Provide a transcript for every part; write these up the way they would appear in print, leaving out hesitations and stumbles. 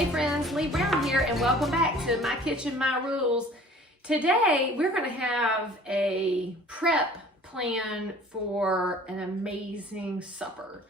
Hey friends, Lee Brown here and welcome back to My Kitchen, My Rules. Today we're going to have a prep plan for an amazing supper.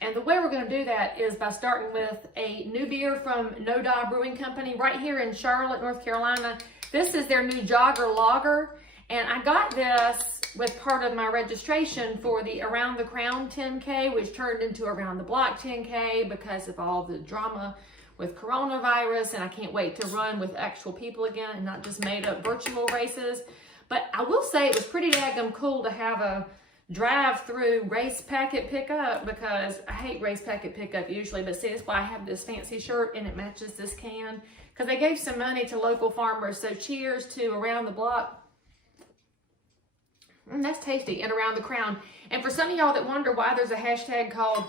And the way we're going to do that is by starting with a new beer from No Da Brewing Company right here in Charlotte, North Carolina. This is their new Jogger Lager, and I got this with part of my registration for the Around the Crown 10K, which turned into Around the Block 10K because of all the drama with coronavirus, and I can't wait to run with actual people again and not just made up virtual races. But I will say it was pretty daggum cool to have a drive-through race packet pickup, because I hate race packet pickup usually, but see, that's why I have this fancy shirt and it matches this can, because they gave some money to local farmers. So cheers to Around the Block. That's tasty, and Around the Crown. And for some of y'all that wonder why there's a hashtag called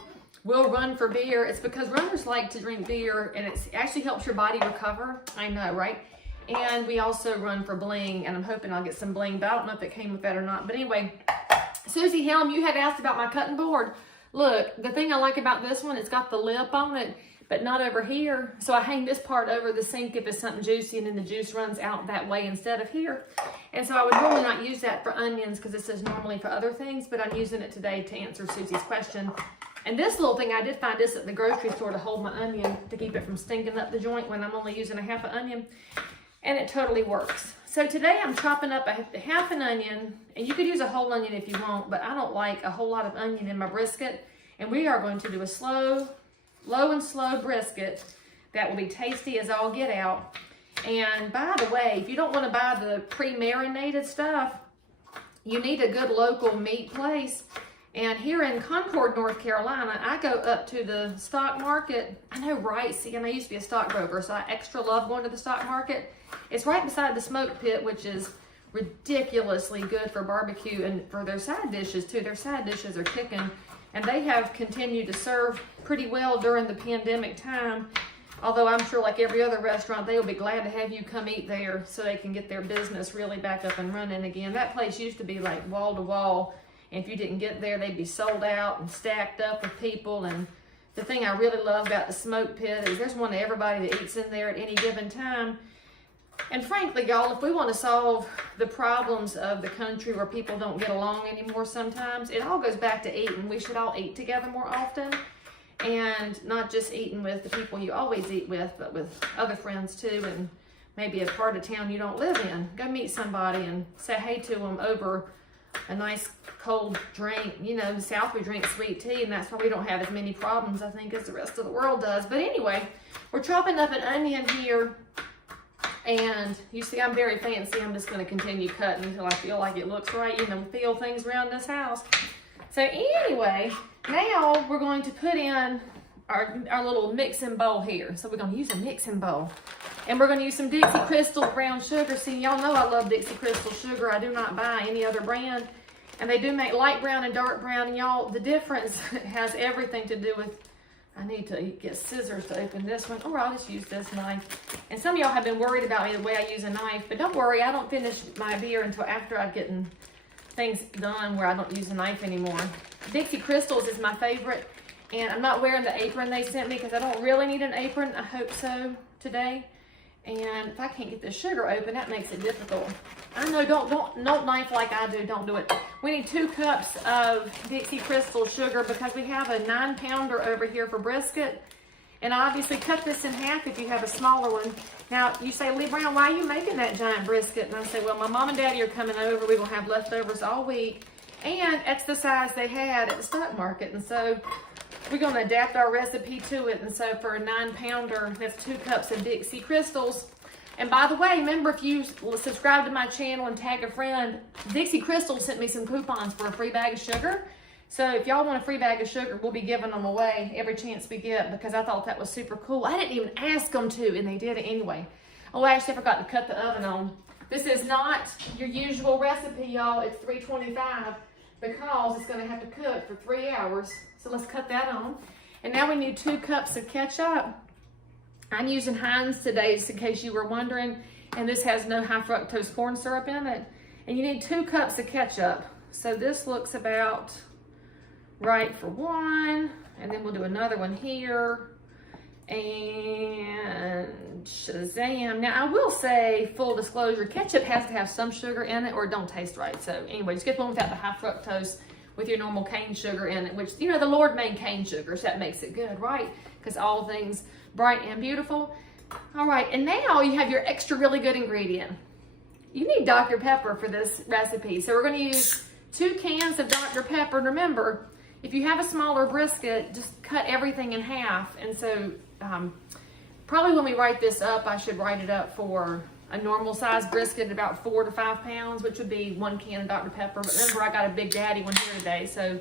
We'll Run for Beer, it's because runners like to drink beer and it actually helps your body recover. I know, right? And we also run for bling, and I'm hoping I'll get some bling, but I don't know if it came with that or not. But anyway, Susie Helm, you had asked about my cutting board. Look, the thing I like about this one, it's got the lip on it, but not over here. So I hang this part over the sink if it's something juicy, and then the juice runs out that way instead of here. And so I would really not use that for onions because this is normally for other things, but I'm using it today to answer Susie's question. And this little thing, I did find this at the grocery store to hold my onion, to keep it from stinking up the joint when I'm only using a half an onion. And it totally works. So today I'm chopping up a half an onion, and you could use a whole onion if you want, but I don't like a whole lot of onion in my brisket. And we are going to do a low and slow brisket that will be tasty as all get out. And by the way, if you don't want to buy the pre-marinated stuff, you need a good local meat place. And here in Concord, North Carolina, I go up to the stock market. I know, right? See, and I used to be a stockbroker, so I extra love going to the stock market. It's right beside the smoke pit, which is ridiculously good for barbecue and for their side dishes too. Their side dishes are kicking, and they have continued to serve pretty well during the pandemic time. Although I'm sure, like every other restaurant, they will be glad to have you come eat there so they can get their business really back up and running again. That place used to be like wall to wall. And if you didn't get there, they'd be sold out and stacked up with people. And the thing I really love about the smoke pit is there's one to everybody that eats in there at any given time. And frankly, y'all, if we want to solve the problems of the country where people don't get along anymore sometimes, it all goes back to eating. We should all eat together more often. And not just eating with the people you always eat with, but with other friends too. And maybe a part of town you don't live in. Go meet somebody and say hey to them over a nice cold drink. You know, in the South we drink sweet tea, and that's why we don't have as many problems, I think, as the rest of the world does. But anyway, we're chopping up an onion here, and you see I'm very fancy. I'm just going to continue cutting until I feel like it looks right. You know, feel things around this house. So anyway, now we're going to put in our little mixing bowl here. So we're going to use a mixing bowl. And we're going to use some Dixie Crystals brown sugar. See, y'all know I love Dixie Crystals Sugar. I do not buy any other brand. And they do make light brown and dark brown. And y'all, the difference has everything to do with, I need to get scissors to open this one. Or I'll just use this knife. And some of y'all have been worried about me the way I use a knife. But don't worry, I don't finish my beer until after I've gotten things done where I don't use a knife anymore. Dixie Crystals is my favorite. And I'm not wearing the apron they sent me because I don't really need an apron. I hope so today. And if I can't get the sugar open, that makes it difficult. I know, don't knife like I do, don't do it. We need 2 cups of Dixie Crystal Sugar because we have a 9-pounder over here for brisket. And I obviously cut this in half if you have a smaller one. Now, you say, Lee Brown, why are you making that giant brisket? And I say, well, my mom and daddy are coming over. We're going to have leftovers all week. And it's the size they had at the stock market. And so we're going to adapt our recipe to it. And so for a 9-pounder, that's 2 cups of Dixie Crystals. And by the way, remember, if you subscribe to my channel and tag a friend, Dixie Crystals sent me some coupons for a free bag of sugar. So if y'all want a free bag of sugar, we'll be giving them away every chance we get, because I thought that was super cool. I didn't even ask them to, and they did it anyway. Oh, actually, I forgot to cut the oven on. This is not your usual recipe, y'all. It's 325 because it's going to have to cook for 3 hours. So let's cut that on. And now we need 2 cups of ketchup. I'm using Heinz today, just in case you were wondering. And this has no high fructose corn syrup in it. And you need 2 cups of ketchup. So this looks about right for one. And then we'll do another one here. And shazam. Now I will say, full disclosure, ketchup has to have some sugar in it or it don't taste right. So anyway, just get one without the high fructose with your normal cane sugar in it, which, you know, the Lord made cane sugar, so that makes it good, right? Because all things bright and beautiful. All right, and now you have your extra really good ingredient. You need Dr. Pepper for this recipe. So we're gonna use 2 cans of Dr. Pepper. And remember, if you have a smaller brisket, just cut everything in half. And so probably when we write this up, I should write it up for a normal size brisket, about 4 to 5 pounds, which would be 1 can of Dr. Pepper. But remember, I got a big daddy one here today. So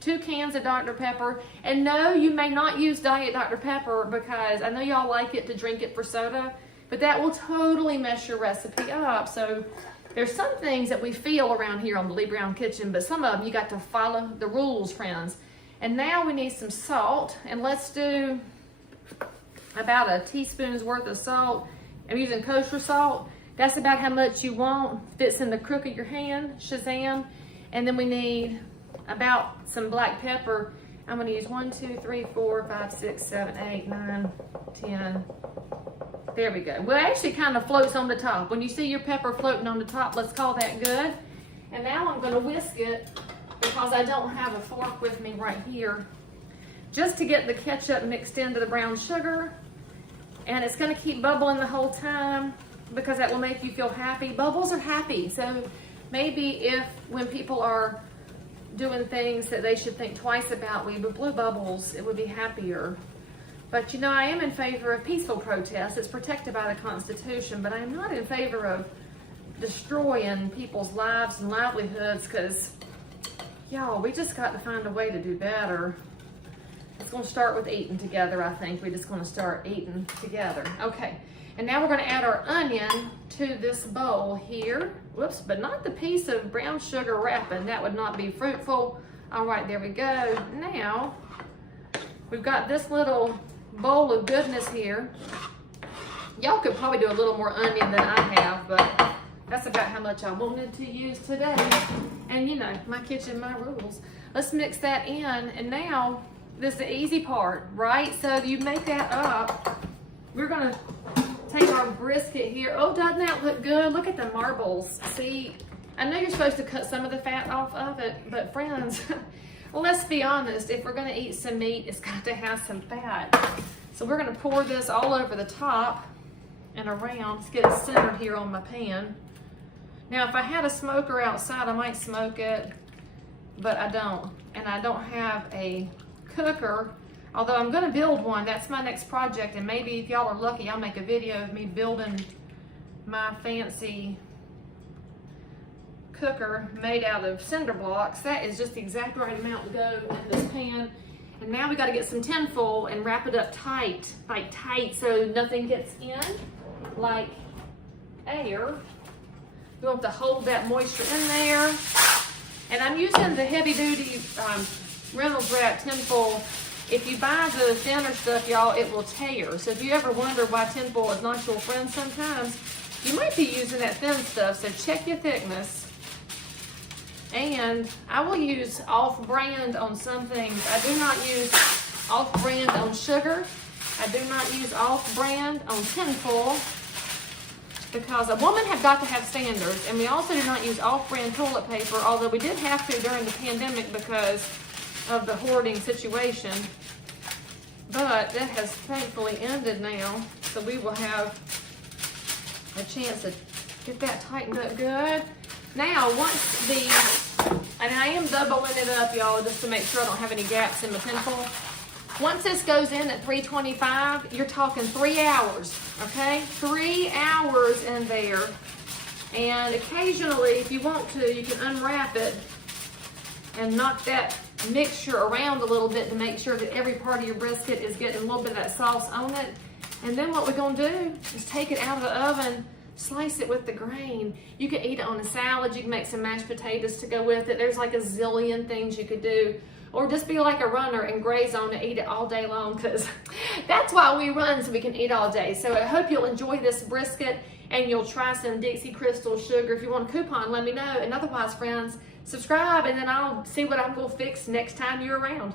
2 cans of Dr. Pepper. And no, you may not use Diet Dr. Pepper because I know y'all like it to drink it for soda, but that will totally mess your recipe up. So there's some things that we feel around here on the Lee Brown Kitchen, but some of them you got to follow the rules, friends. And now we need some salt, and let's do about a teaspoon's worth of salt. I'm using kosher salt. That's about how much you want. Fits in the crook of your hand, shazam. And then we need about some black pepper. I'm gonna use 1, 2, 3, 4, 5, 6, 7, 8, 9, 10. There we go. Well, it actually kind of floats on the top. When you see your pepper floating on the top, let's call that good. And now I'm gonna whisk it because I don't have a fork with me right here, just to get the ketchup mixed into the brown sugar. And it's gonna keep bubbling the whole time because that will make you feel happy. Bubbles are happy. So maybe if when people are doing things that they should think twice about, we would blow bubbles, it would be happier. But you know, I am in favor of peaceful protest. It's protected by the Constitution, but I'm not in favor of destroying people's lives and livelihoods because, y'all, we just got to find a way to do better. It's gonna start with eating together, I think. We're just gonna start eating together. Okay, and now we're gonna add our onion to this bowl here. Whoops, but not the piece of brown sugar wrapping. That would not be fruitful. All right, there we go. Now, we've got this little bowl of goodness here. Y'all could probably do a little more onion than I have, but that's about how much I wanted to use today. And you know, my kitchen, my rules. Let's mix that in, and now this is the easy part, right? So you make that up. We're gonna take our brisket here. Oh, doesn't that look good? Look at the marbles. See, I know you're supposed to cut some of the fat off of it, but friends, well, let's be honest, if we're gonna eat some meat, it's got to have some fat. So we're gonna pour this all over the top and around. Let's get it centered here on my pan. Now, if I had a smoker outside, I might smoke it, but I don't. And I don't have a cooker, although I'm gonna build one. That's my next project, and maybe if y'all are lucky, I'll make a video of me building my fancy cooker made out of cinder blocks. That is just the exact right amount to go in this pan. And now we got to get some tin foil and wrap it up tight, like tight, so nothing gets in, like air. You want to hold that moisture in there. And I'm using the heavy duty Reynolds wrap tin foil. If you buy the thinner stuff, y'all, it will tear. So if you ever wonder why tin foil is not your friend sometimes, you might be using that thin stuff, so check your thickness. And I will use off-brand on some things. I do not use off-brand on sugar. I do not use off-brand on tin foil because a woman has got to have standards. And we also do not use off-brand toilet paper, although we did have to during the pandemic because of the hoarding situation. But that has thankfully ended now, so we will have a chance to get that tightened up good. Now, and I am doubling it up, y'all, just to make sure I don't have any gaps in the tin foil. Once this goes in at 325, you're talking 3 hours, okay? 3 hours in there. And occasionally, if you want to, you can unwrap it and knock that mixture around a little bit to make sure that every part of your brisket is getting a little bit of that sauce on it. And then what we're gonna do is take it out of the oven, slice it with the grain. You can eat it on a salad. You can make some mashed potatoes to go with it. There's like a zillion things you could do. Or just be like a runner and graze on it, eat it all day long, because that's why we run, so we can eat all day. So I hope you'll enjoy this brisket and you'll try some Dixie Crystals Sugar. If you want a coupon, let me know. And otherwise, friends, subscribe, and then I'll see what I'm gonna fix next time you're around.